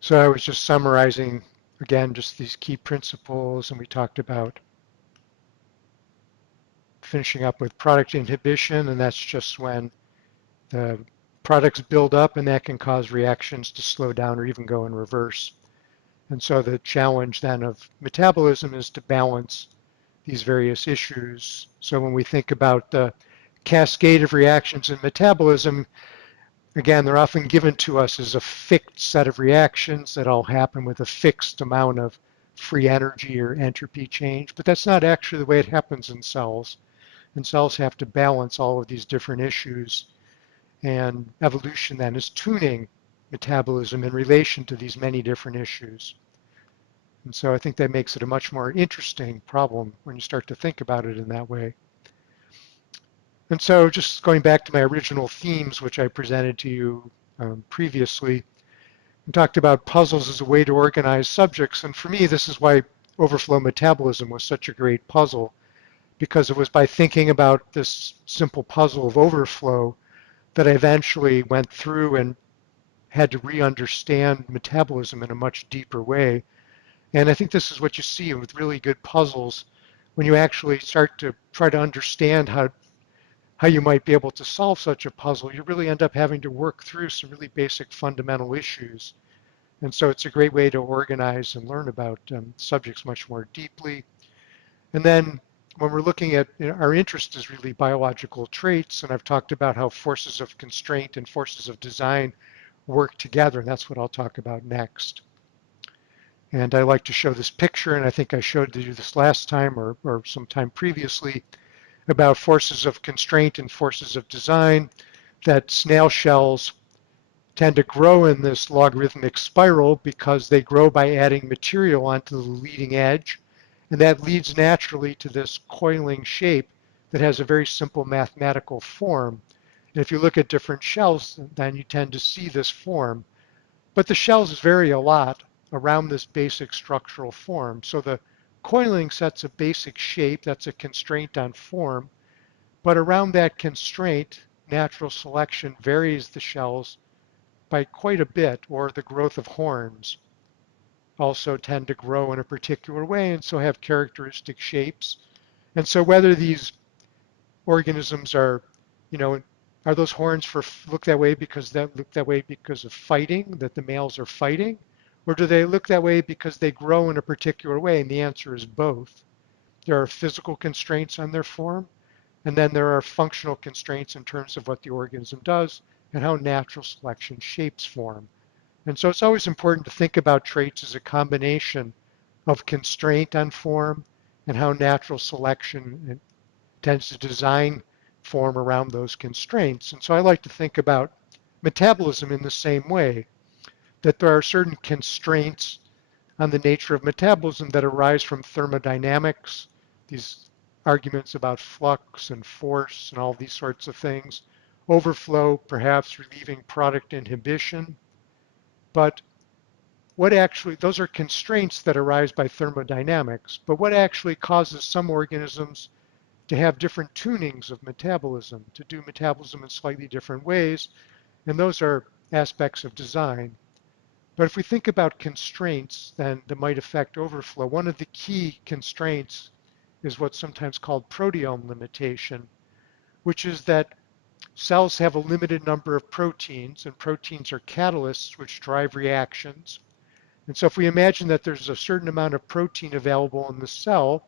So I was just summarizing, again, just these key principles, and we talked about finishing up with product inhibition, and that's just when the products build up and that can cause reactions to slow down or even go in reverse. And so the challenge then of metabolism is to balance these various issues. So when we think about the cascade of reactions in metabolism, again, they're often given to us as a fixed set of reactions that all happen with a fixed amount of free energy or entropy change, but that's not actually the way it happens in cells. And cells have to balance all of these different issues. And evolution then is tuning metabolism in relation to these many different issues. And so I think that makes it a much more interesting problem when you start to think about it in that way. And so just going back to my original themes, which I presented to you previously, I talked about puzzles as a way to organize subjects. And for me, this is why overflow metabolism was such a great puzzle, because it was by thinking about this simple puzzle of overflow that I eventually went through and had to re-understand metabolism in a much deeper way. And I think this is what you see with really good puzzles. When you actually start to try to understand how you might be able to solve such a puzzle, you really end up having to work through some really basic fundamental issues. And so it's a great way to organize and learn about subjects much more deeply. And then when we're looking at, our interest is really biological traits, and I've talked about how forces of constraint and forces of design work together, and that's what I'll talk about next. And I like to show this picture, and I think I showed you this last time or sometime previously, about forces of constraint and forces of design, that snail shells tend to grow in this logarithmic spiral because they grow by adding material onto the leading edge, and that leads naturally to this coiling shape that has a very simple mathematical form. And if you look at different shells, then you tend to see this form. But the shells vary a lot around this basic structural form. So the coiling sets a basic shape, that's a constraint on form, but around that constraint, natural selection varies the shells by quite a bit, or the growth of horns also tend to grow in a particular way and so have characteristic shapes. And so whether these organisms are, you know, are those horns look that way because of fighting, that the males are fighting, or do they look that way because they grow in a particular way? And the answer is both. There are physical constraints on their form, and then there are functional constraints in terms of what the organism does and how natural selection shapes form. And so it's always important to think about traits as a combination of constraint on form and how natural selection tends to design form around those constraints. And so I like to think about metabolism in the same way, that there are certain constraints on the nature of metabolism that arise from thermodynamics, these arguments about flux and force and all these sorts of things, overflow, perhaps relieving product inhibition. But what actually, those are constraints that arise by thermodynamics, but what actually causes some organisms to have different tunings of metabolism, to do metabolism in slightly different ways, and those are aspects of design. But if we think about constraints then that might affect overflow, one of the key constraints is what's sometimes called proteome limitation, which is that cells have a limited number of proteins, and proteins are catalysts which drive reactions. And so if we imagine that there's a certain amount of protein available in the cell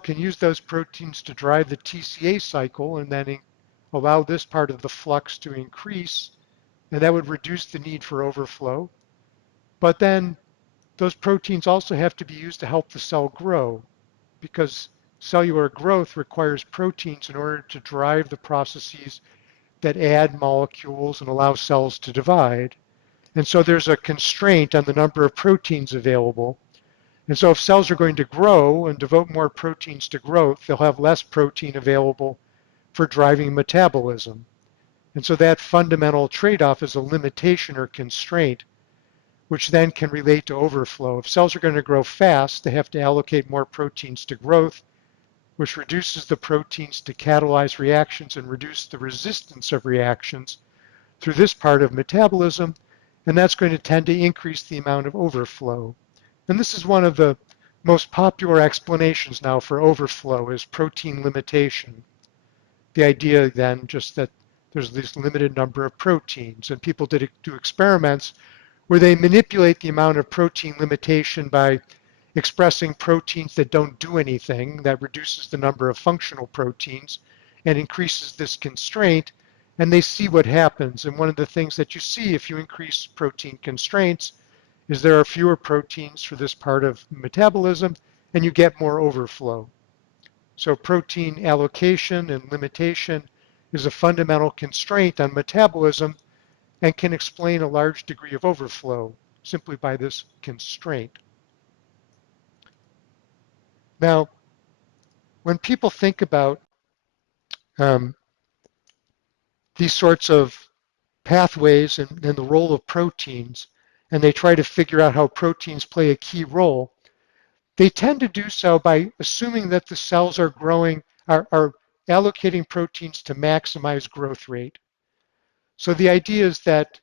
can use those proteins to drive the TCA cycle and then allow this part of the flux to increase, and that would reduce the need for overflow. But then those proteins also have to be used to help the cell grow, because cellular growth requires proteins in order to drive the processes that add molecules and allow cells to divide. And so there's a constraint on the number of proteins available. And so if cells are going to grow and devote more proteins to growth, they'll have less protein available for driving metabolism. And so that fundamental trade-off is a limitation or constraint, which then can relate to overflow. If cells are going to grow fast, they have to allocate more proteins to growth, which reduces the proteins to catalyze reactions and reduce the resistance of reactions through this part of metabolism. and that's going to tend to increase the amount of overflow. And this is one of the most popular explanations now for overflow is protein limitation. The idea then just that there's this limited number of proteins, and people do experiments where they manipulate the amount of protein limitation by expressing proteins that don't do anything, that reduces the number of functional proteins and increases this constraint, and they see what happens. And one of the things that you see if you increase protein constraints is there are fewer proteins for this part of metabolism, and you get more overflow. So protein allocation and limitation is a fundamental constraint on metabolism and can explain a large degree of overflow simply by this constraint. Now, when people think about um, these sorts of pathways and the role of proteins, and they try to figure out how proteins play a key role, they tend to do so by assuming that the cells are growing, are allocating proteins to maximize growth rate. So the idea is that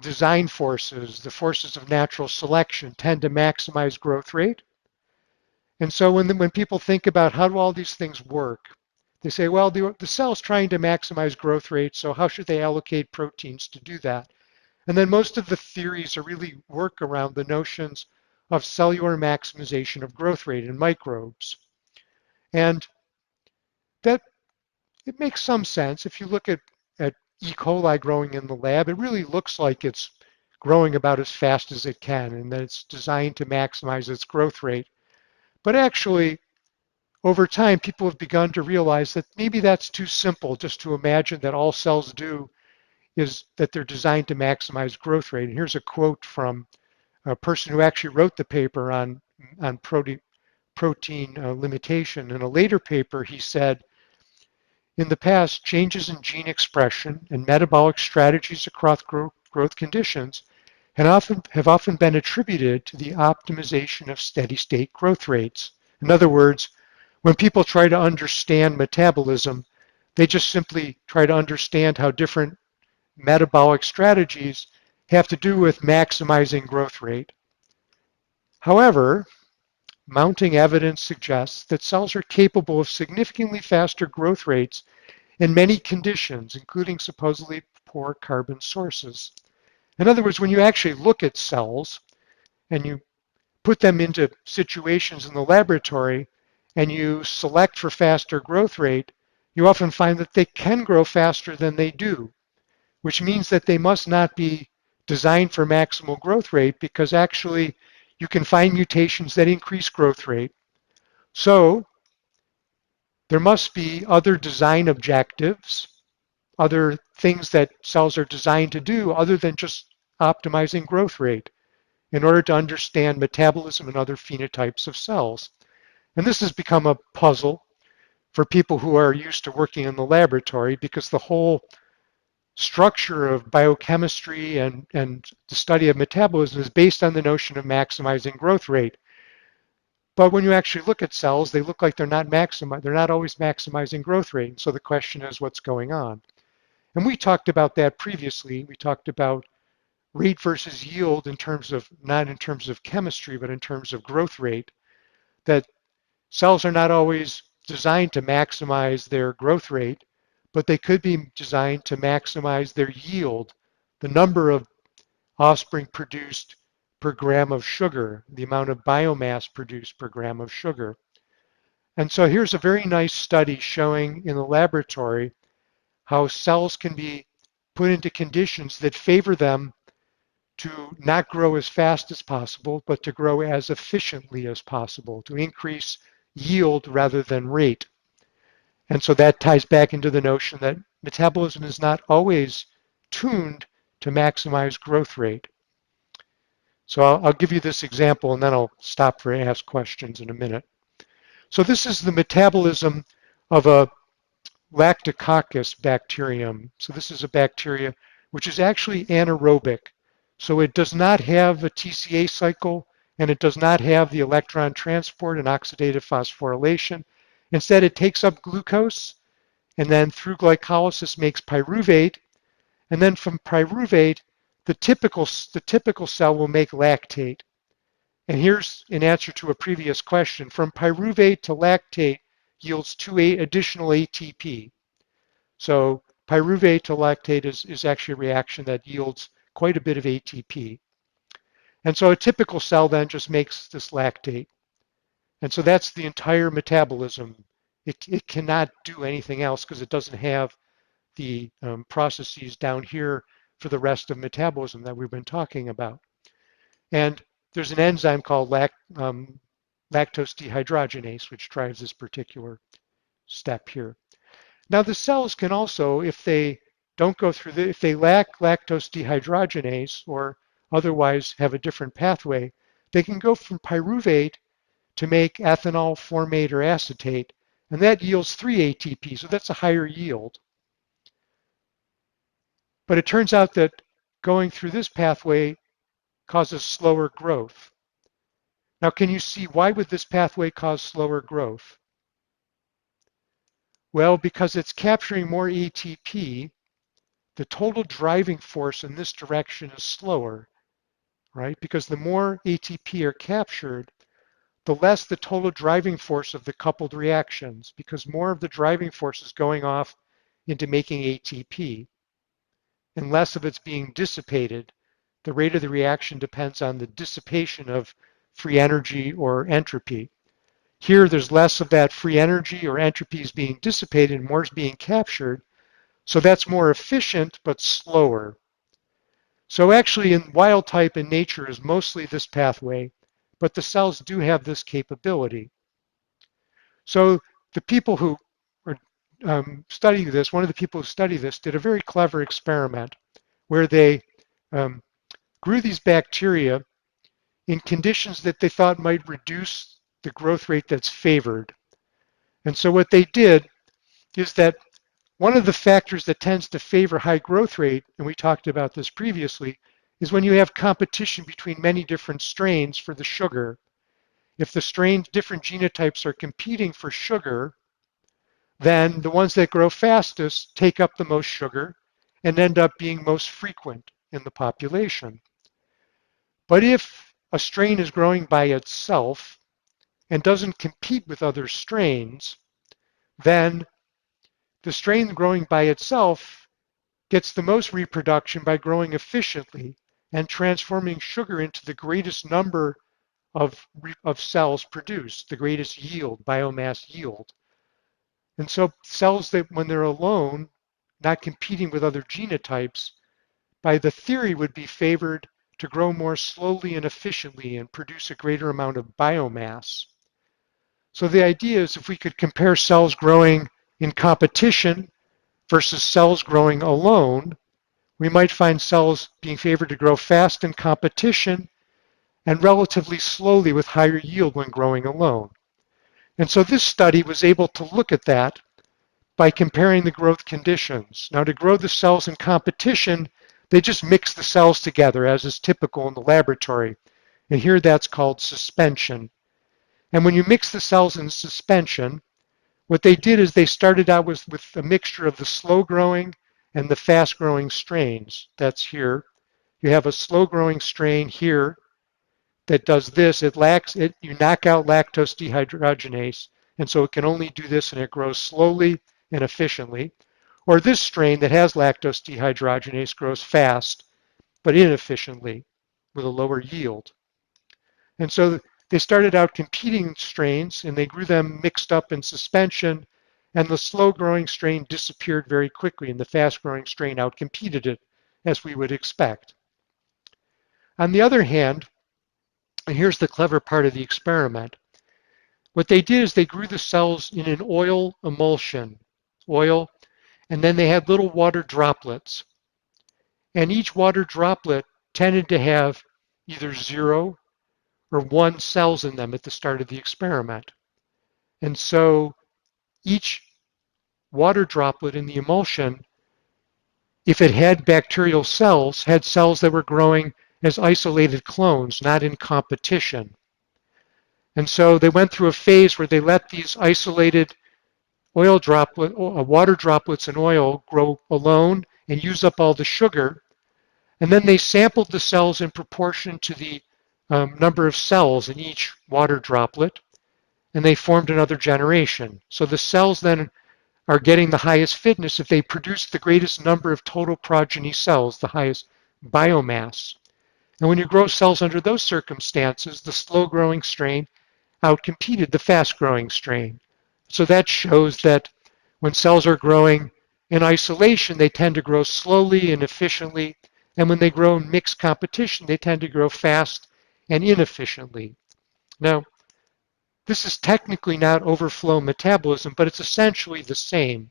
design forces, the forces of natural selection, tend to maximize growth rate. And so when people think about how do all these things work, they say, well, the cell's trying to maximize growth rate, so how should they allocate proteins to do that? And then most of the theories are really work around the notions of cellular maximization of growth rate in microbes. And that it makes some sense. If you look at E. coli growing in the lab, it really looks like it's growing about as fast as it can and that it's designed to maximize its growth rate. But actually, over time, people have begun to realize that maybe that's too simple just to imagine that all cells do is that they're designed to maximize growth rate. And here's a quote from a person who actually wrote the paper on protein limitation. In a later paper, he said, in the past, changes in gene expression and metabolic strategies across growth conditions have often been attributed to the optimization of steady state growth rates. In other words, when people try to understand metabolism, they just simply try to understand how different metabolic strategies have to do with maximizing growth rate. However, mounting evidence suggests that cells are capable of significantly faster growth rates in many conditions, including supposedly poor carbon sources. In other words, when you actually look at cells and you put them into situations in the laboratory and you select for faster growth rate, you often find that they can grow faster than they do, which means that they must not be designed for maximal growth rate because actually you can find mutations that increase growth rate. So there must be other design objectives, other things that cells are designed to do other than just optimizing growth rate in order to understand metabolism and other phenotypes of cells. And this has become a puzzle for people who are used to working in the laboratory because the whole structure of biochemistry and the study of metabolism is based on the notion of maximizing growth rate. But when you actually look at cells, they look like they're not always maximizing growth rate. So the question is, what's going on? And we talked about that previously. We talked about rate versus yield in terms of, not in terms of chemistry, but in terms of growth rate, that cells are not always designed to maximize their growth rate, but they could be designed to maximize their yield, the number of offspring produced per gram of sugar, the amount of biomass produced per gram of sugar. And so here's a very nice study showing in the laboratory how cells can be put into conditions that favor them to not grow as fast as possible, but to grow as efficiently as possible, to increase yield rather than rate. And so that ties back into the notion that metabolism is not always tuned to maximize growth rate. So I'll give you this example and then I'll stop for ask questions in a minute. So this is the metabolism of a Lactococcus bacterium. So this is a bacteria which is actually anaerobic. So it does not have a TCA cycle and it does not have the electron transport and oxidative phosphorylation. Instead, it takes up glucose and then through glycolysis makes pyruvate. And then from pyruvate, the typical cell will make lactate. And here's an answer to a previous question. From pyruvate to lactate yields 2 additional ATP. So pyruvate to lactate is actually a reaction that yields quite a bit of ATP. And so a typical cell then just makes this lactate. And so that's the entire metabolism. It cannot do anything else because it doesn't have the processes down here for the rest of metabolism that we've been talking about. And there's an enzyme called lactose dehydrogenase, which drives this particular step here. Now the cells can also, if they don't go through if they lack lactose dehydrogenase or otherwise have a different pathway, they can go from pyruvate to make ethanol, formate, or acetate, and that yields 3 ATP, so that's a higher yield. But it turns out that going through this pathway causes slower growth. Now, can you see why would this pathway cause slower growth? Well, because it's capturing more ATP, the total driving force in this direction is slower, right? Because the more ATP are captured, the less the total driving force of the coupled reactions, because more of the driving force is going off into making ATP, and less of it's being dissipated. The rate of the reaction depends on the dissipation of free energy or entropy. Here, there's less of that free energy or entropy is being dissipated, more is being captured, so that's more efficient but slower. So actually in wild type in nature is mostly this pathway, but the cells do have this capability. So the people who are studying this, one of the people who study this did a very clever experiment where they grew these bacteria in conditions that they thought might reduce the growth rate that's favored. And so what they did is that one of the factors that tends to favor high growth rate, and we talked about this previously, is when you have competition between many different strains for the sugar. If the strains, different genotypes are competing for sugar, then the ones that grow fastest take up the most sugar and end up being most frequent in the population. But if a strain is growing by itself and doesn't compete with other strains, then the strain growing by itself gets the most reproduction by growing efficiently and transforming sugar into the greatest number of cells produced, the greatest yield, biomass yield. And so cells that when they're alone, not competing with other genotypes, by the theory would be favored to grow more slowly and efficiently and produce a greater amount of biomass. So the idea is if we could compare cells growing in competition versus cells growing alone, we might find cells being favored to grow fast in competition and relatively slowly with higher yield when growing alone. And so this study was able to look at that by comparing the growth conditions. Now to grow the cells in competition, they just mix the cells together as is typical in the laboratory. And here that's called suspension. And when you mix the cells in suspension, what they did is they started out with a mixture of the slow growing and the fast growing strains. That's here. You have a slow growing strain here that does this. You knock out lactose dehydrogenase, and so it can only do this and it grows slowly and efficiently. Or this strain that has lactose dehydrogenase grows fast but inefficiently with a lower yield. And so they started out competing strains and they grew them mixed up in suspension, and the slow growing strain disappeared very quickly and the fast growing strain outcompeted it, as we would expect. On the other hand, and here's the clever part of the experiment, what they did is they grew the cells in an oil emulsion, and then they had little water droplets. And each water droplet tended to have either 0 or 1 cells in them at the start of the experiment. And so each water droplet in the emulsion, if it had bacterial cells, had cells that were growing as isolated clones, not in competition. And so they went through a phase where they let these isolated water droplets in oil grow alone and use up all the sugar. And then they sampled the cells in proportion to the number of cells in each water droplet, and they formed another generation. So the cells then are getting the highest fitness if they produce the greatest number of total progeny cells, the highest biomass. And when you grow cells under those circumstances, the slow-growing strain outcompeted the fast-growing strain. So that shows that when cells are growing in isolation, they tend to grow slowly and efficiently. And when they grow in mixed competition, they tend to grow fast and inefficiently. Now, this is technically not overflow metabolism, but it's essentially the same,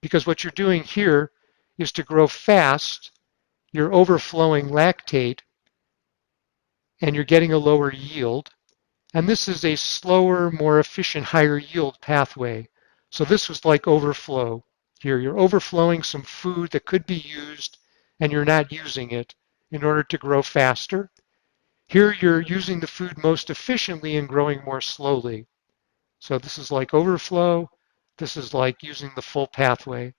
because what you're doing here is to grow fast, you're overflowing lactate, and you're getting a lower yield. And this is a slower, more efficient, higher yield pathway. So this was like overflow. Here, you're overflowing some food that could be used, and you're not using it in order to grow faster. Here, you're using the food most efficiently and growing more slowly. So this is like overflow. This is like using the full pathway.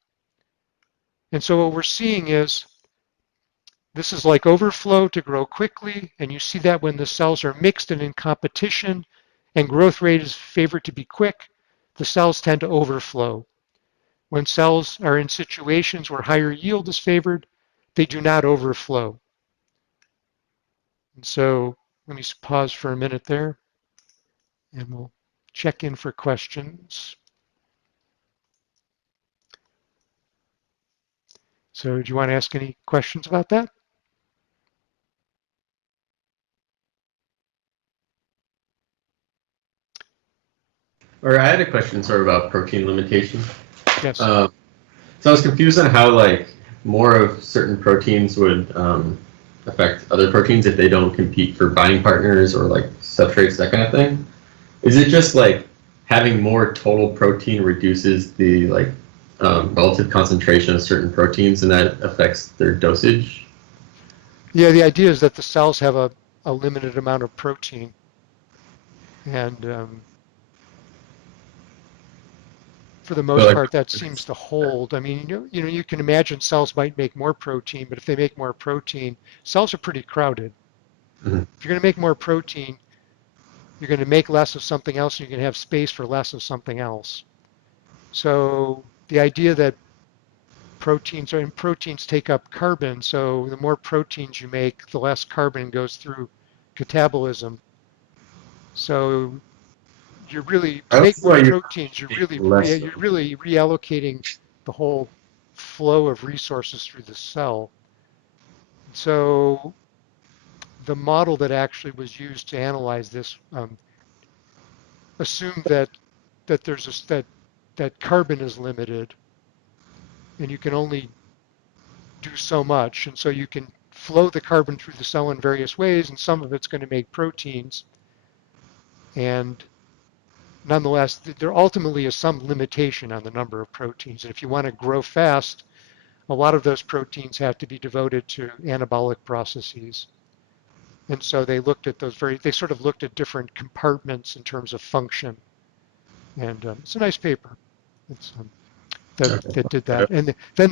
And so what we're seeing is this is like overflow to grow quickly, and you see that when the cells are mixed and in competition and growth rate is favored to be quick, the cells tend to overflow. When cells are in situations where higher yield is favored, they do not overflow. And so let me pause for a minute there, and we'll check in for questions. So do you want to ask any questions about that? Or I had a question sort of about protein limitation. Yes. So I was confused on how like more of certain proteins would affect other proteins if they don't compete for binding partners or like substrates, that kind of thing. Is it just like having more total protein reduces the like relative concentration of certain proteins and that affects their dosage? Yeah, the idea is that the cells have a limited amount of protein, and for the But most like, part, that seems to hold. I mean, you can imagine cells might make more protein, but if they make more protein, cells are pretty crowded. mhm. If you're going to make more protein, you're going to make less of something else, and you're going to have space for less of something else. So the idea that proteins take up carbon, so the more proteins you make, the less carbon goes through catabolism. So you're really I to don't make see more why you proteins, make less you're of. really reallocating the whole flow of resources through the cell. So the model that actually was used to analyze this assumed that there's that carbon is limited, and you can only do so much, and so you can flow the carbon through the cell in various ways, and some of it's going to make proteins, and nonetheless, there ultimately is some limitation on the number of proteins. And if you want to grow fast, a lot of those proteins have to be devoted to anabolic processes. And so they sort of looked at different compartments in terms of function. And it's a nice paper. It's that did Okay. that. And then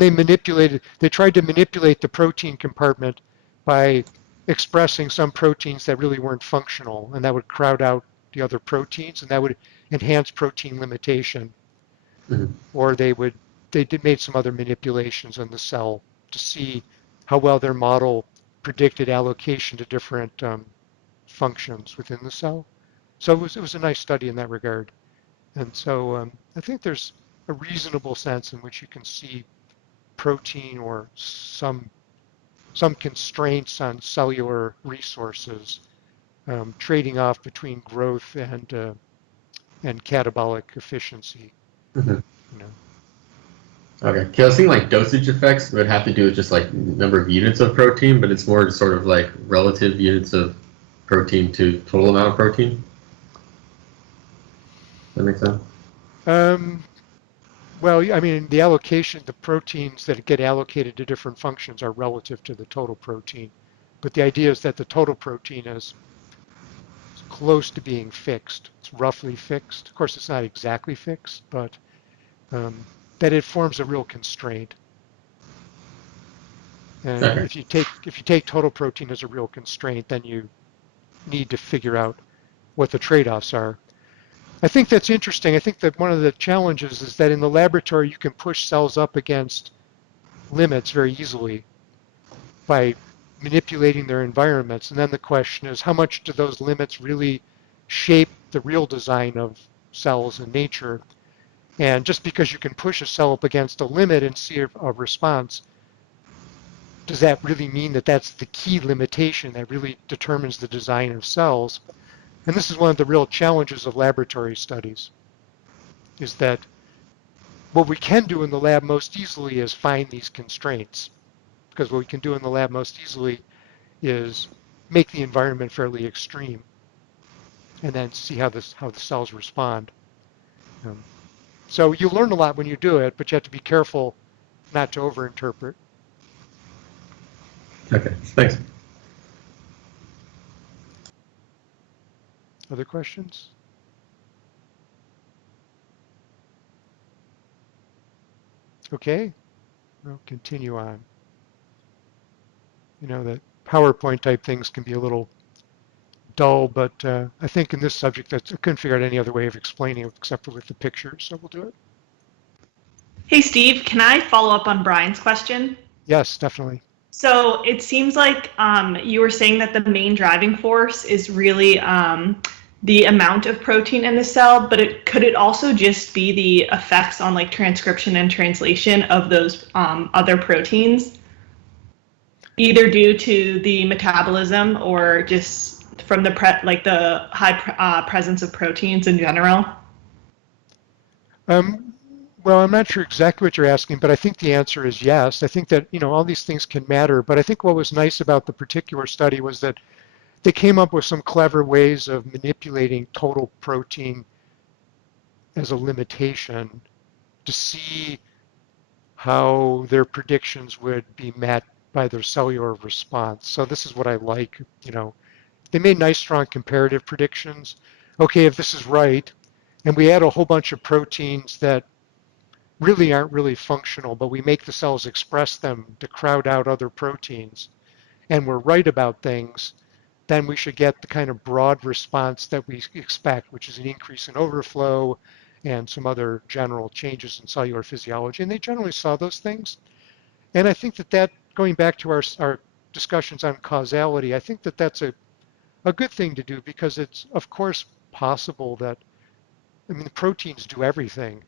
they tried to manipulate the protein compartment by expressing some proteins that really weren't functional, and that would crowd out the other proteins, and that would enhance protein limitation. Mhm. Or they did made some other manipulations on the cell to see how well their model predicted allocation to different functions within the cell. So it was a nice study in that regard. And so I think there's a reasonable sense in which you can see protein or some constraints on cellular resources trading off between growth and catabolic efficiency. Mhm. You know. Okay. 'Cause I was thinking like dosage effects would have to do with just like number of units of protein, but it's more sort of like relative units of protein to total amount of protein. That makes sense. Um, well, I mean, the proteins that get allocated to different functions are relative to the total protein. But the idea is that the total protein is close to being fixed. It's roughly fixed. Of course, it's not exactly fixed, but um, that it forms a real constraint. And Okay. if you take total protein as a real constraint, then you need to figure out what the trade-offs are. I think that's interesting. I think that one of the challenges is that in the laboratory you can push cells up against limits very easily by manipulating their environments. And then the question is, how much do those limits really shape the real design of cells in nature? And just because you can push a cell up against a limit and see a response, does that really mean that that's the key limitation that really determines the design of cells? And this is one of the real challenges of laboratory studies, is that what we can do in the lab most easily is find these constraints. Because what we can do in the lab most easily is make the environment fairly extreme and then see how the cells respond. Um, so you learn a lot when you do it, but you have to be careful not to overinterpret. Okay. Thanks. Other questions? Okay, we'll continue on. You know, the PowerPoint type things can be a little dull, but I think in this subject, I couldn't figure out any other way of explaining it except for with the pictures, so we'll do it. Hey, Steve, can I follow up on Brian's question? Yes, definitely. So it seems like you were saying that the main driving force is really the amount of protein in the cell, but could it also just be the effects on like transcription and translation of those other proteins, either due to the metabolism or just from the the high presence of proteins in general? Um, well, I'm not sure exactly what you're asking, but I think the answer is yes. I think that, you know, all these things can matter, but I think what was nice about the particular study was that they came up with some clever ways of manipulating total protein as a limitation to see how their predictions would be met by their cellular response. So this is what I like, you know. They made nice, strong comparative predictions. Okay, if this is right, and we add a whole bunch of proteins that really aren't really functional, but we make the cells express them to crowd out other proteins, and we're right about things, then we should get the kind of broad response that we expect, which is an increase in overflow and some other general changes in cellular physiology. And they generally saw those things. And I think that going back to our discussions on causality, I think that that's a good thing to do because it's, of course, possible that, I mean, proteins do everything.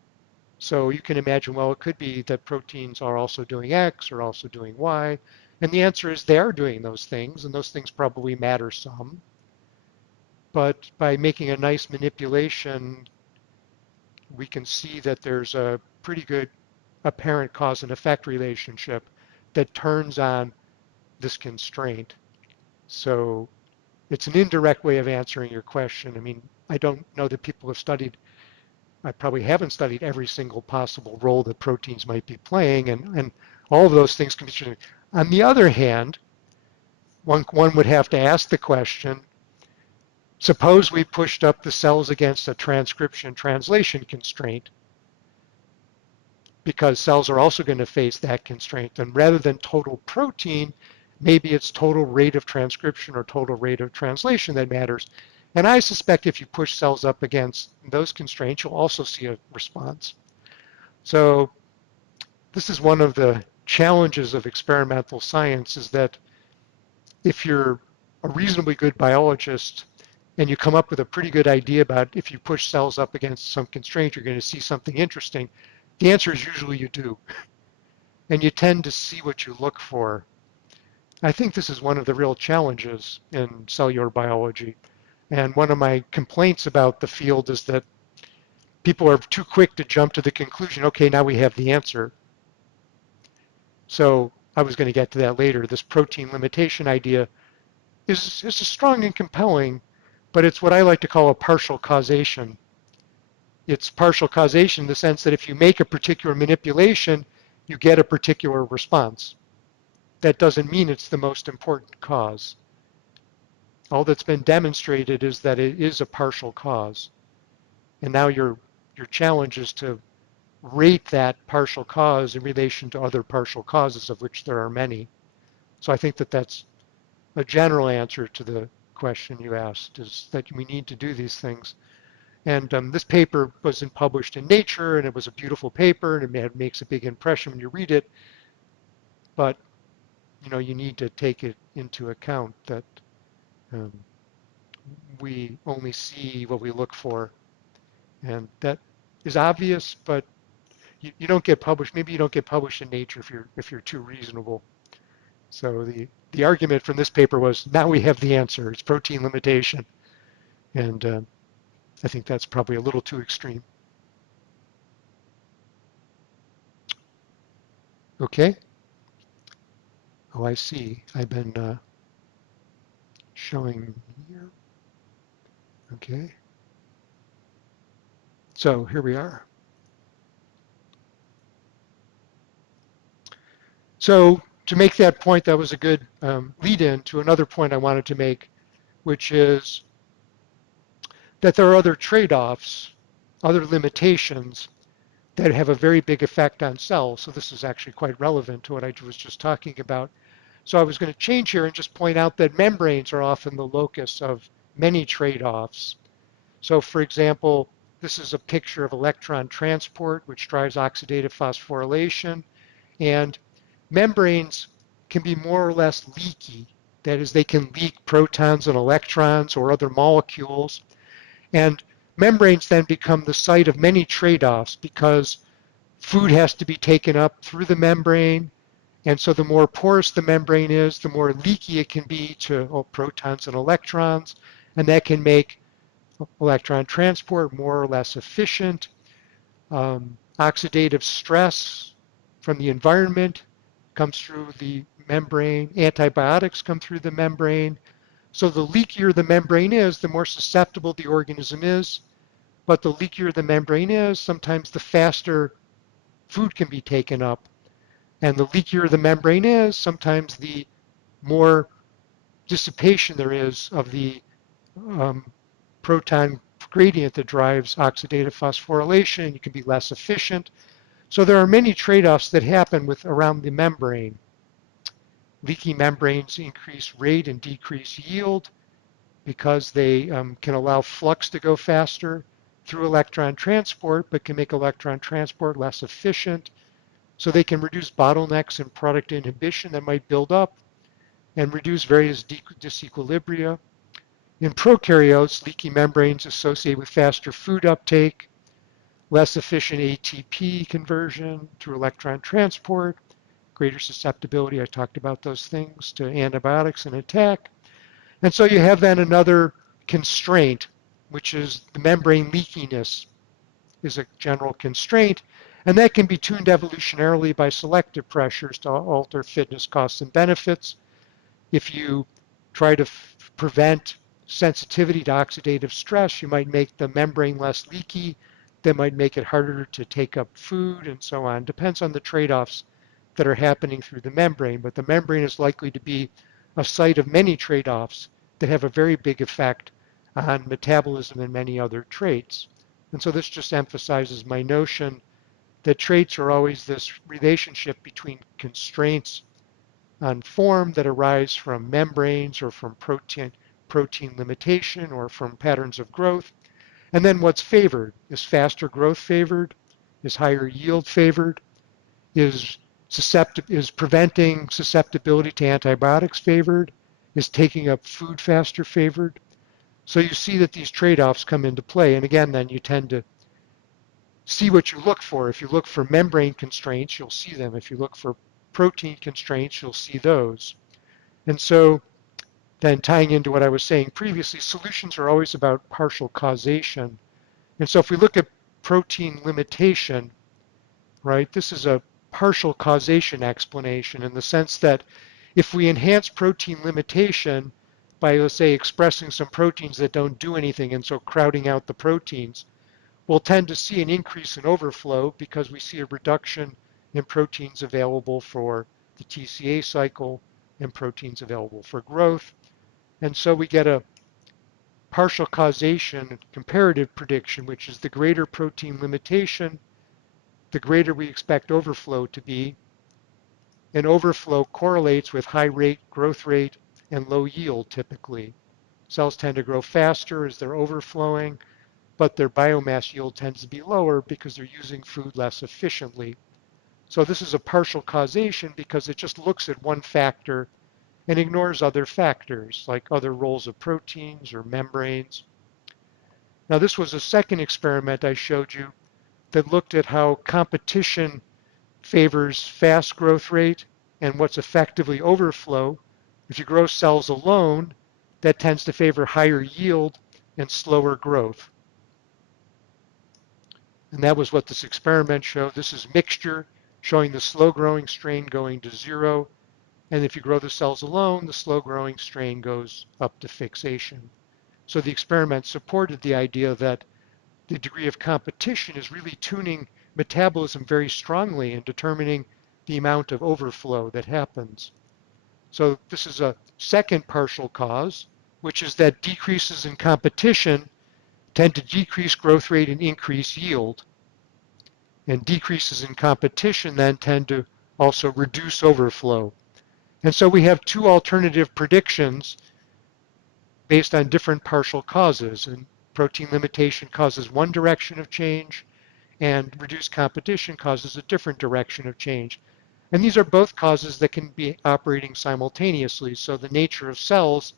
So you can imagine, well, it could be that proteins are also doing X or also doing Y. And the answer is they are doing those things, and those things probably matter some. But by making a nice manipulation, we can see that there's a pretty good apparent cause and effect relationship that turns on this constraint. So it's an indirect way of answering your question. I mean, I don't know that people have studied, I probably haven't studied every single possible role that proteins might be playing, and all of those things can be true. On the other hand, one would have to ask the question, suppose we pushed up the cells against a transcription translation constraint, because cells are also going to face that constraint. And rather than total protein, maybe it's total rate of transcription or total rate of translation that matters. And I suspect if you push cells up against those constraints, you'll also see a response. So this is one of the challenges of experimental science, is that if you're a reasonably good biologist and you come up with a pretty good idea about if you push cells up against some constraint, you're going to see something interesting, the answer is usually you do. And you tend to see what you look for. I think this is one of the real challenges in cellular biology. And one of my complaints about the field is that people are too quick to jump to the conclusion, okay, now we have the answer. So I was going to get to that later. This protein limitation idea is strong and compelling, but it's what I like to call a partial causation. It's partial causation in the sense that if you make a particular manipulation, you get a particular response. That doesn't mean it's the most important cause. All that's been demonstrated is that it is a partial cause. And now your challenge is to rate that partial cause in relation to other partial causes, of which there are many. So I think that that's a general answer to the question you asked, is that we need to do these things. And this paper wasn't published in Nature, and it was a beautiful paper, and it makes a big impression when you read it. But you need to take it into account that um, we only see what we look for, and that is obvious. But you don't get published. Maybe you don't get published in Nature if you're too reasonable. So the argument from this paper was, now we have the answer. It's protein limitation, and I think that's probably a little too extreme. Okay. Oh, I see. I've been showing here. Okay. So here we are. So to make that point, that was a good lead-in to another point I wanted to make, which is that there are other trade-offs, other limitations that have a very big effect on cells. So this is actually quite relevant to what I was just talking about. So I was going to change here and just point out that membranes are often the locus of many trade-offs. So for example, this is a picture of electron transport, which drives oxidative phosphorylation. And membranes can be more or less leaky. That is, they can leak protons and electrons or other molecules. And membranes then become the site of many trade-offs because food has to be taken up through the membrane. And so the more porous the membrane is, the more leaky it can be to protons and electrons. And that can make electron transport more or less efficient. Oxidative stress from the environment comes through the membrane. Antibiotics come through the membrane. So the leakier the membrane is, the more susceptible the organism is. But the leakier the membrane is, sometimes the faster food can be taken up. And the leakier the membrane is, sometimes the more dissipation there is of the proton gradient that drives oxidative phosphorylation. You can be less efficient. So there are many trade-offs that happen around the membrane. Leaky membranes increase rate and decrease yield because they can allow flux to go faster through electron transport, but can make electron transport less efficient. So they can reduce bottlenecks in product inhibition that might build up and reduce various disequilibria. In prokaryotes, leaky membranes associate with faster food uptake, less efficient ATP conversion through electron transport, greater susceptibility, I talked about those things, to antibiotics and attack. And so you have then another constraint, which is the membrane leakiness is a general constraint, and that can be tuned evolutionarily by selective pressures to alter fitness, costs, and benefits. If you try to prevent sensitivity to oxidative stress, you might make the membrane less leaky. That might make it harder to take up food and so on. Depends on the trade-offs that are happening through the membrane, but the membrane is likely to be a site of many trade-offs that have a very big effect on metabolism and many other traits. And so this just emphasizes my notion that traits are always this relationship between constraints on form that arise from membranes or from protein limitation or from patterns of growth. And then what's favored? Is faster growth favored? Is higher yield favored? Is preventing susceptibility to antibiotics favored? Is taking up food faster favored? So you see that these trade-offs come into play. And again, then you tend to see what you look for. If you look for membrane constraints, you'll see them. If you look for protein constraints, you'll see those. And so then tying into what I was saying previously, solutions are always about partial causation. And so if we look at protein limitation, right, this is a partial causation explanation in the sense that if we enhance protein limitation by, let's say, expressing some proteins that don't do anything and so crowding out the proteins, we'll tend to see an increase in overflow because we see a reduction in proteins available for the TCA cycle and proteins available for growth. And so we get a partial causation comparative prediction, which is the greater protein limitation, the greater we expect overflow to be. and overflow correlates with high rate, growth rate, and low yield typically. Cells tend to grow faster as they're overflowing, but their biomass yield tends to be lower because they're using food less efficiently. So this is a partial causation because it just looks at one factor and ignores other factors like other roles of proteins or membranes. Now this was a second experiment I showed you that looked at how competition favors fast growth rate and what's effectively overflow. If you grow cells alone, that tends to favor higher yield and slower growth. And that was what this experiment showed. This is mixture showing the slow growing strain going to 0. And if you grow the cells alone, the slow growing strain goes up to fixation. So the experiment supported the idea that the degree of competition is really tuning metabolism very strongly and determining the amount of overflow that happens. So this is a second partial cause, which is that decreases in competition tend to decrease growth rate and increase yield. And decreases in competition then tend to also reduce overflow. And so we have two alternative predictions based on different partial causes. And protein limitation causes one direction of change, and reduced competition causes a different direction of change. And these are both causes that can be operating simultaneously. So the nature of cells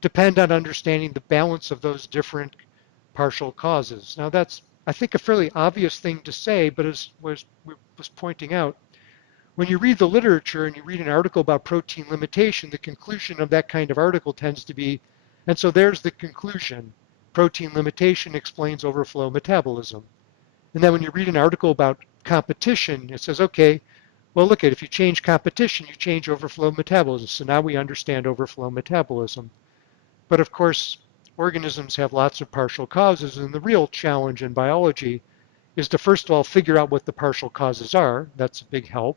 depend on understanding the balance of those different partial causes. Now that's, I think, a fairly obvious thing to say, but as was pointing out, when you read the literature and you read an article about protein limitation, the conclusion of that kind of article tends to be, and so there's the conclusion, protein limitation explains overflow metabolism. And then when you read an article about competition, it says, okay, well, look at if you change competition, you change overflow metabolism. So now we understand overflow metabolism. But of course, organisms have lots of partial causes, and the real challenge in biology is to first of all figure out what the partial causes are. That's a big help.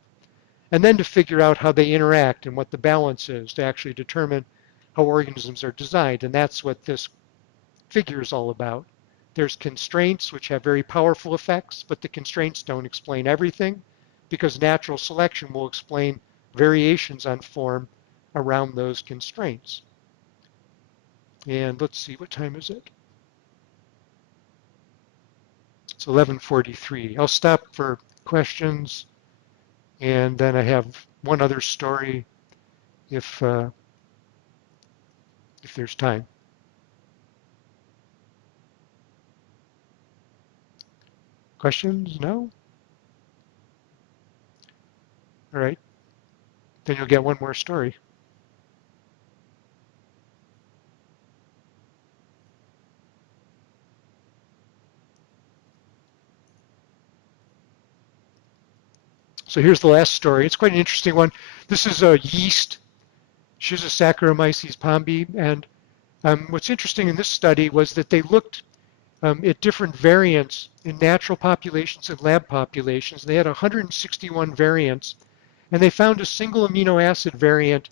And then to figure out how they interact and what the balance is to actually determine how organisms are designed. And that's what this figure is all about. There's constraints which have very powerful effects, but the constraints don't explain everything because natural selection will explain variations on form around those constraints. And let's see, what time is it? It's 11:43. I'll stop for questions, and then I have one other story if there's time. Questions? No? All right. Then you'll get one more story. So here's the last story. It's quite an interesting one. This is a yeast, Saccharomyces pombe, and what's interesting in this study was that they looked at different variants in natural populations and lab populations. They had 161 variants, and they found a single amino acid variant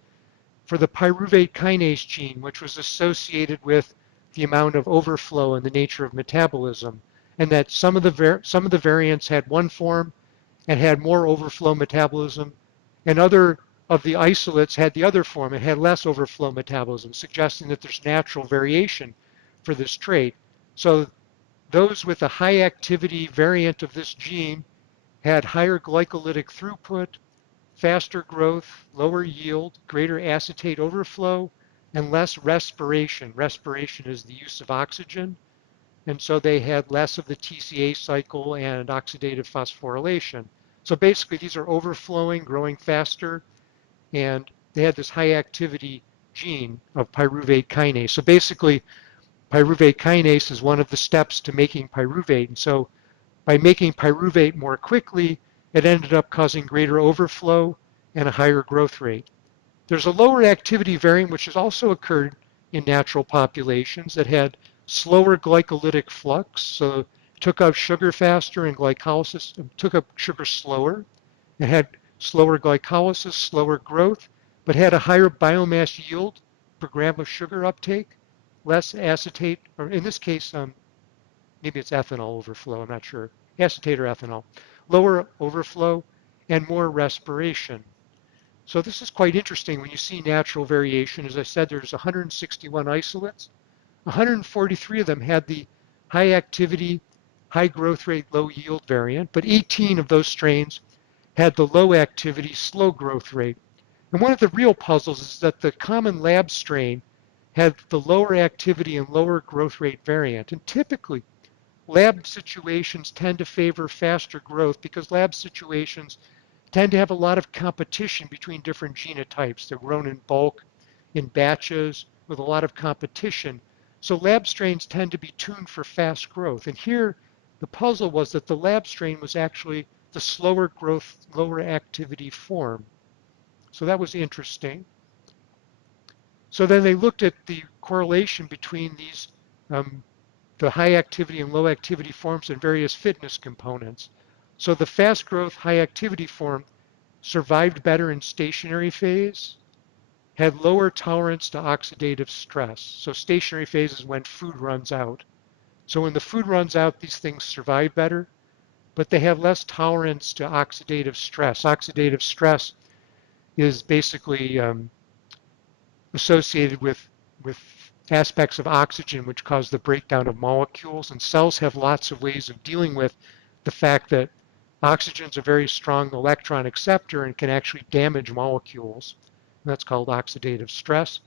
for the pyruvate kinase gene, which was associated with the amount of overflow and the nature of metabolism, and that some of the variants had one form and had more overflow metabolism, and other of the isolates had the other form and had less overflow metabolism, suggesting that there's natural variation for this trait. So those with a high activity variant of this gene had higher glycolytic throughput, faster growth, lower yield, greater acetate overflow, and less respiration. Respiration is the use of oxygen. And so they had less of the TCA cycle and oxidative phosphorylation. So basically these are overflowing, growing faster, and they had this high activity gene of pyruvate kinase. So basically pyruvate kinase is one of the steps to making pyruvate. And so by making pyruvate more quickly, it ended up causing greater overflow and a higher growth rate. There's a lower activity variant which has also occurred in natural populations that had slower glycolytic flux, so took up sugar faster and glycolysis took up sugar slower. It had slower glycolysis, slower growth, but had a higher biomass yield per gram of sugar uptake, less acetate, or in this case, maybe it's ethanol overflow, I'm not sure, acetate or ethanol, lower overflow, and more respiration. So this is quite interesting when you see natural variation. As I said, there's 161 isolates. 143 of them had the high activity, high growth rate, low yield variant, but 18 of those strains had the low activity, slow growth rate. And one of the real puzzles is that the common lab strain had the lower activity and lower growth rate variant. And typically, lab situations tend to favor faster growth because lab situations tend to have a lot of competition between different genotypes. They're grown in bulk, in batches, with a lot of competition. So lab strains tend to be tuned for fast growth. And here, the puzzle was that the lab strain was actually the slower growth, lower activity form. So that was interesting. So then they looked at the correlation between these, the high activity and low activity forms and various fitness components. So the fast growth, high activity form survived better in stationary phase, had lower tolerance to oxidative stress. So stationary phase is when food runs out. So when the food runs out, these things survive better, but they have less tolerance to oxidative stress. Oxidative stress is basically associated with aspects of oxygen which cause the breakdown of molecules, and cells have lots of ways of dealing with the fact that oxygen is a very strong electron acceptor and can actually damage molecules. And that's called oxidative stress.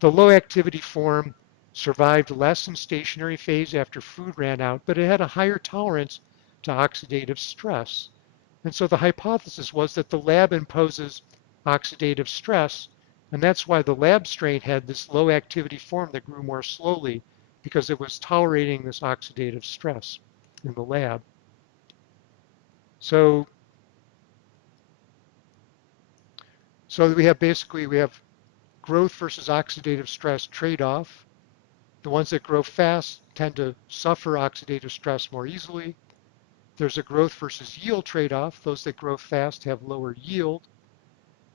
The low activity form survived less in stationary phase after food ran out, but it had a higher tolerance to oxidative stress. And so the hypothesis was that the lab imposes oxidative stress, and that's why the lab strain had this low activity form that grew more slowly, because it was tolerating this oxidative stress in the lab. So we have growth versus oxidative stress trade-off. The ones that grow fast tend to suffer oxidative stress more easily. There's a growth versus yield trade-off. Those that grow fast have lower yield.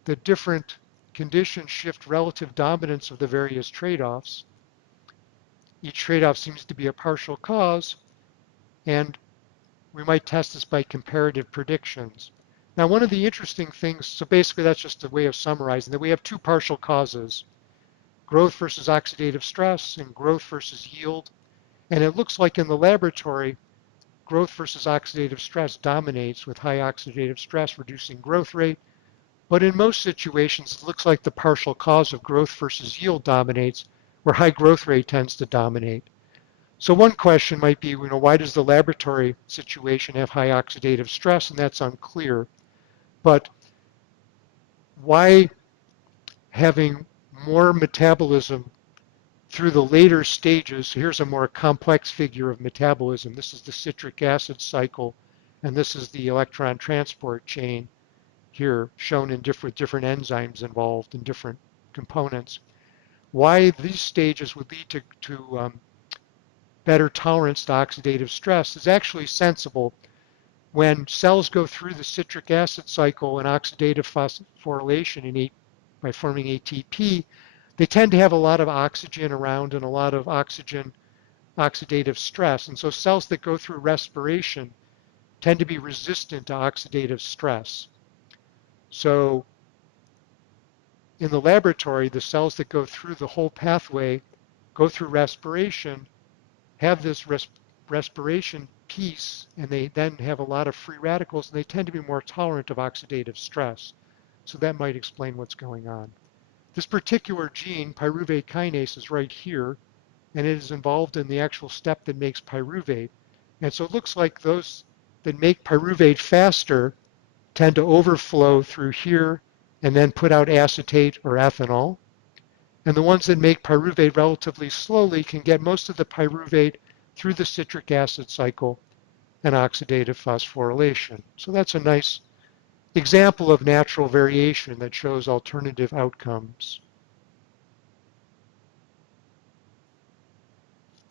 The different conditions shift relative dominance of the various trade-offs. Each trade-off seems to be a partial cause, and we might test this by comparative predictions. Now, one of the interesting things, so basically that's just a way of summarizing that we have two partial causes, growth versus oxidative stress and growth versus yield. And it looks like in the laboratory, growth versus oxidative stress dominates, with high oxidative stress reducing growth rate. But in most situations, it looks like the partial cause of growth versus yield dominates, where high growth rate tends to dominate. So one question might be, why does the laboratory situation have high oxidative stress? And that's unclear. But why having more metabolism through the later stages? Here's a more complex figure of metabolism. This is the citric acid cycle, and this is the electron transport chain here, shown in different enzymes involved in different components. Why these stages would lead to better tolerance to oxidative stress is actually sensible. When cells go through the citric acid cycle and oxidative phosphorylation by forming ATP, they tend to have a lot of oxygen around and a lot of oxidative stress. And so cells that go through respiration tend to be resistant to oxidative stress. So in the laboratory, the cells that go through the whole pathway, go through respiration, have this respiration piece, and they then have a lot of free radicals, and they tend to be more tolerant of oxidative stress. So that might explain what's going on. This particular gene, pyruvate kinase, is right here, and it is involved in the actual step that makes pyruvate. And so it looks like those that make pyruvate faster tend to overflow through here and then put out acetate or ethanol. And the ones that make pyruvate relatively slowly can get most of the pyruvate through the citric acid cycle and oxidative phosphorylation. So that's a nice example of natural variation that shows alternative outcomes.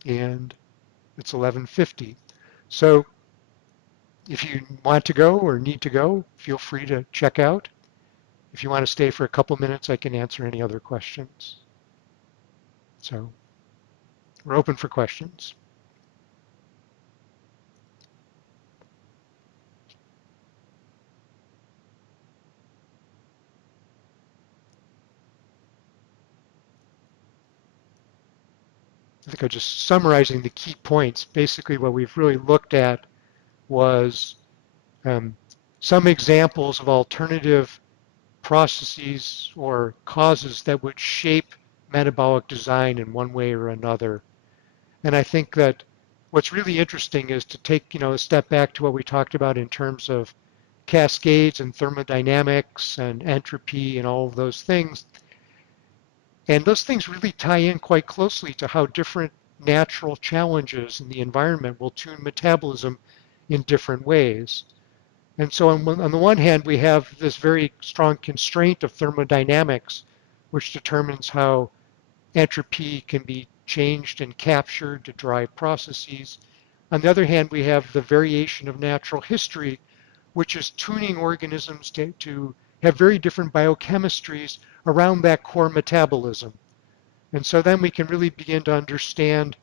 And it's 11:50. So if you want to go or need to go, feel free to check out. If you want to stay for a couple minutes, I can answer any other questions. So we're open for questions. I think I'm just summarizing the key points. Basically, what we've really looked at was um, some examples of alternative processes or causes that would shape metabolic design in one way or another. And I think that what's really interesting is to take, a step back to what we talked about in terms of cascades and thermodynamics and entropy and all of those things. And those things really tie in quite closely to how different natural challenges in the environment will tune metabolism in different ways. And so on the one hand, we have this very strong constraint of thermodynamics, which determines how entropy can be changed and captured to drive processes. On the other hand, we have the variation of natural history, which is tuning organisms to have very different biochemistries around that core metabolism. And so then we can really begin to understand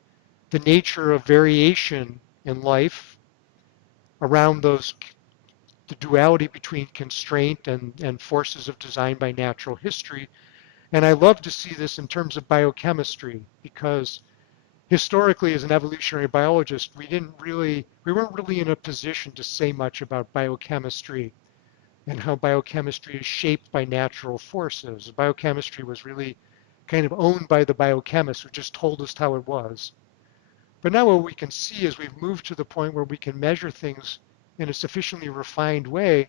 the nature of variation in life around the duality between constraint and forces of design by natural history. And I love to see this in terms of biochemistry because historically as an evolutionary biologist, we weren't really in a position to say much about biochemistry and how biochemistry is shaped by natural forces. Biochemistry was really kind of owned by the biochemists who just told us how it was. But now what we can see is we've moved to the point where we can measure things in a sufficiently refined way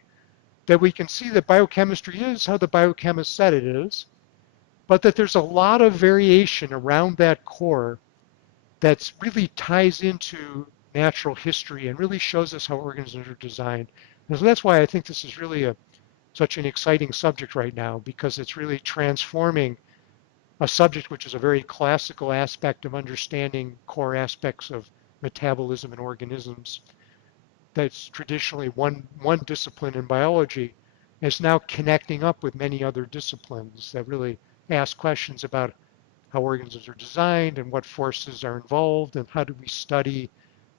that we can see that biochemistry is how the biochemist said it is, but that there's a lot of variation around that core that really ties into natural history and really shows us how organisms are designed. And so that's why I think this is really such an exciting subject right now, because it's really transforming a subject which is a very classical aspect of understanding core aspects of metabolism in organisms that's traditionally one discipline in biology is now connecting up with many other disciplines that really ask questions about how organisms are designed and what forces are involved and how do we study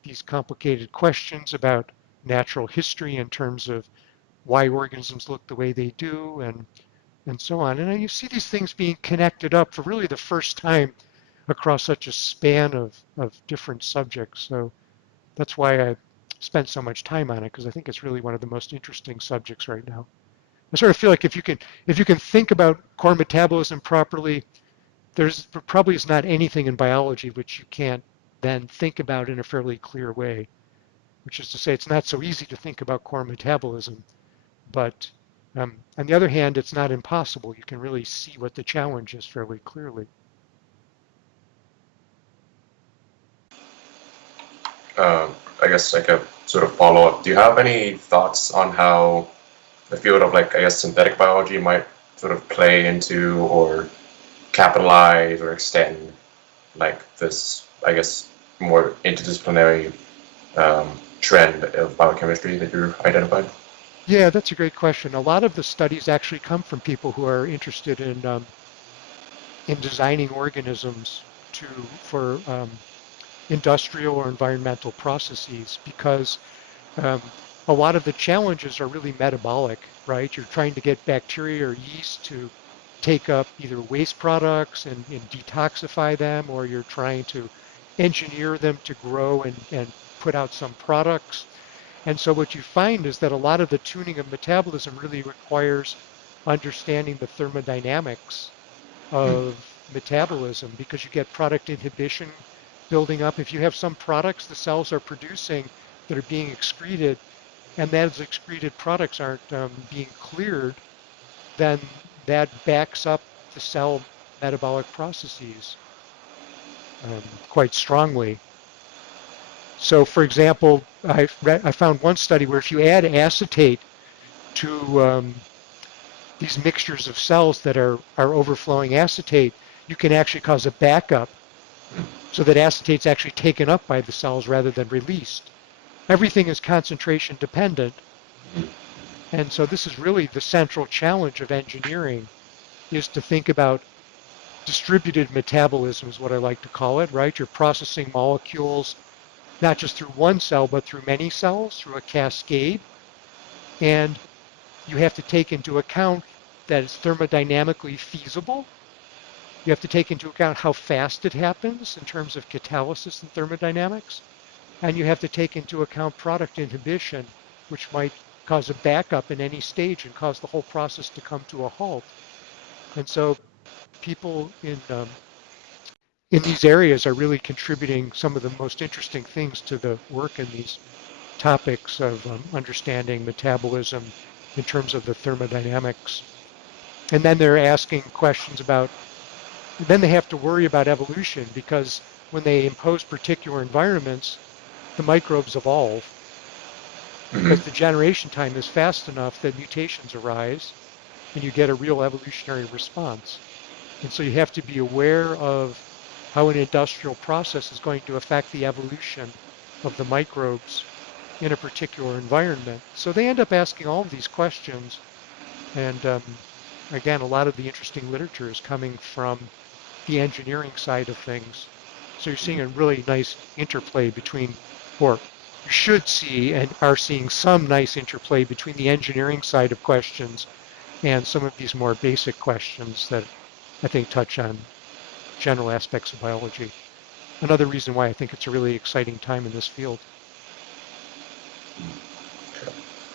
these complicated questions about natural history in terms of why organisms look the way they do and so on. And you see these things being connected up for really the first time across such a span of different subjects. So that's why I spent so much time on it, because I think it's really one of the most interesting subjects right now. I sort of feel like if you can think about core metabolism properly, there's probably is not anything in biology which you can't then think about in a fairly clear way, which is to say it's not so easy to think about core metabolism, but on the other hand, it's not impossible. You can really see what the challenge is fairly clearly. I guess like a sort of follow up. Do you have any thoughts on how the field of like I guess synthetic biology might sort of play into or capitalize or extend like this I guess more interdisciplinary trend of biochemistry that you've identified? Yeah, that's a great question. A lot of the studies actually come from people who are interested in designing organisms for industrial or environmental processes because a lot of the challenges are really metabolic, right? You're trying to get bacteria or yeast to take up either waste products and detoxify them, or you're trying to engineer them to grow and put out some products. And so what you find is that a lot of the tuning of metabolism really requires understanding the thermodynamics of metabolism because you get product inhibition building up. If you have some products the cells are producing that are being excreted and those excreted products aren't being cleared, then that backs up the cell metabolic processes quite strongly. So for example, I found one study where if you add acetate to these mixtures of cells that are overflowing acetate, you can actually cause a backup so that acetate's actually taken up by the cells rather than released. Everything is concentration dependent. And so this is really the central challenge of engineering is to think about distributed metabolism is what I like to call it, right? You're processing molecules not just through one cell, but through many cells, through a cascade. And you have to take into account that it's thermodynamically feasible You have to take into account how fast it happens in terms of catalysis and thermodynamics. And you have to take into account product inhibition, which might cause a backup in any stage and cause the whole process to come to a halt. And so people in these areas are really contributing some of the most interesting things to the work in these topics of understanding metabolism in terms of the thermodynamics. And then they're asking questions about, then they have to worry about evolution, because when they impose particular environments, the microbes evolve because the generation time is fast enough that mutations arise and you get a real evolutionary response. And so you have to be aware of how an industrial process is going to affect the evolution of the microbes in a particular environment. So they end up asking all of these questions. And again, a lot of the interesting literature is coming from the engineering side of things. So you're seeing a really nice interplay between, or you should see and are seeing some nice interplay between the engineering side of questions and some of these more basic questions that I think touch on general aspects of biology. Another reason why I think it's a really exciting time in this field.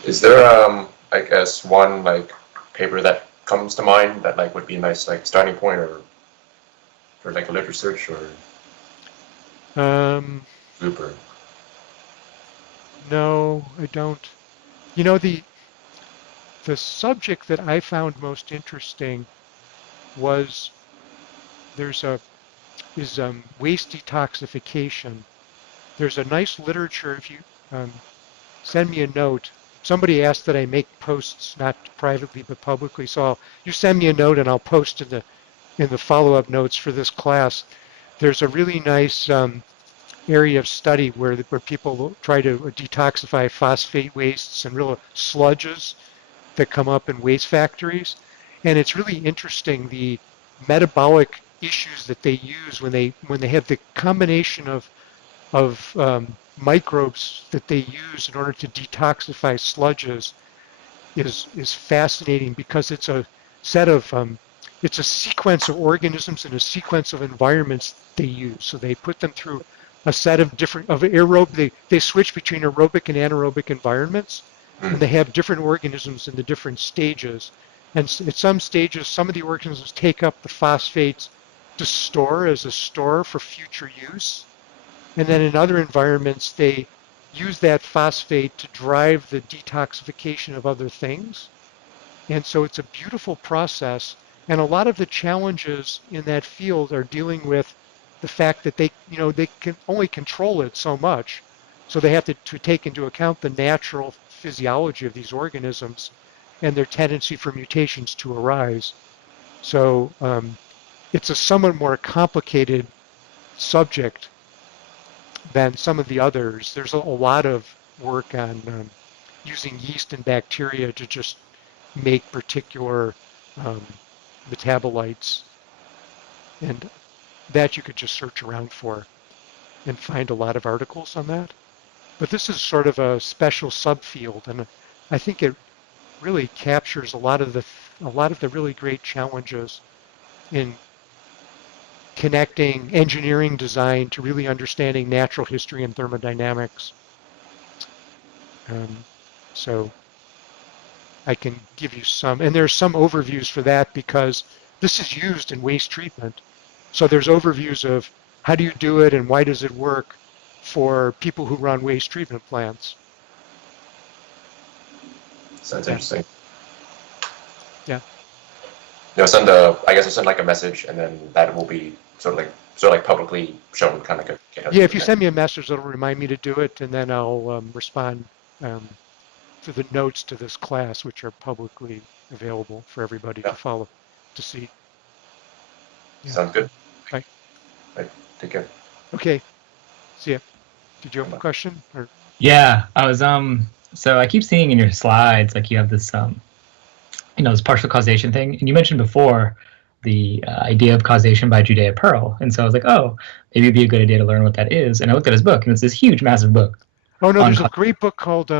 Is there, I guess, one like paper that comes to mind that like would be a nice like starting point or for like a literature search or group? No, I don't. You know, the subject that I found most interesting was is waste detoxification. There's a nice literature. If you send me a note, somebody asked that I make posts not privately but publicly. So you send me a note and I'll post in the follow-up notes for this class. There's a really nice area of study where people try to detoxify phosphate wastes and real sludges that come up in waste factories. And it's really interesting the metabolic issues that they use when they have the combination of microbes that they use in order to detoxify sludges is fascinating, because it's a set of it's a sequence of organisms and a sequence of environments they use. So they put them through a set of different they switch between aerobic and anaerobic environments, and they have different organisms in the different stages. And at some stages, some of the organisms take up the phosphates to store as a store for future use. And then in other environments, they use that phosphate to drive the detoxification of other things. And so it's a beautiful process. And a lot of the challenges in that field are dealing with the fact that they can only control it so much. So they have to take into account the natural physiology of these organisms and their tendency for mutations to arise. So it's a somewhat more complicated subject than some of the others. There's a lot of work on using yeast and bacteria to just make particular metabolites, and that you could just search around for and find a lot of articles on that. But this is sort of a special subfield, and I think it really captures a lot of the really great challenges in connecting engineering design to really understanding natural history and thermodynamics. So I can give you some, and there's some overviews for that, because this is used in waste treatment. So there's overviews of how do you do it and why does it work for people who run waste treatment plants. Sounds interesting. Yeah. I guess I'll send like a message, and then that will be sort of like publicly shown, kind of. Yeah, if you send me a message, it'll remind me to do it, and then I'll respond to the notes to this class, which are publicly available for everybody to follow, to see. Yeah. Sounds good. Right. Take care. Okay. See ya. Did you have a question? Or? Yeah, I was so I keep seeing in your slides like you have this this partial causation thing, and you mentioned before the idea of causation by Judea Pearl, and so I was like, oh, maybe it'd be a good idea to learn what that is. And I looked at his book, and it's this huge, massive book. Oh no, there's a great book called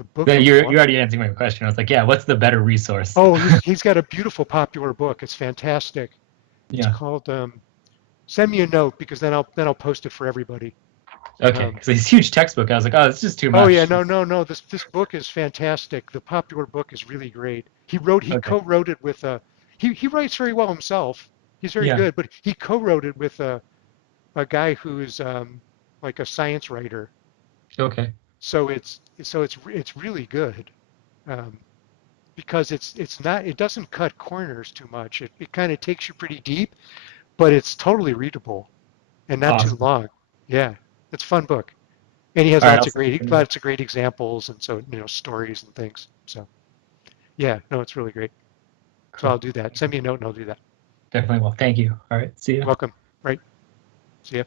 The book. Then of you what? already answered my question. I was like, yeah, what's the better resource? Oh, he's got a beautiful popular book. It's fantastic. It's Yeah. called. Send me a note because then I'll post it for everybody. Okay. Because it's a huge textbook. I was like, oh, it's just too Oh much. yeah, no. This book is fantastic. The popular book is really great. He Okay. co-wrote it with he writes very well himself. He's very Yeah. good, but he co-wrote it with a guy who's like a science writer. Okay. So it's really good. Um, because it doesn't cut corners too much. It kind of takes you pretty deep, but it's totally readable and not too Awesome. long. Yeah, it's a fun book. And he has All right. I'll send it to you. lots of great examples and so stories and things. So yeah, no, it's really great. So Cool. I'll do that. Send me a note and I'll do that. Definitely will. Thank you. All right. See you. Welcome. Right. See ya.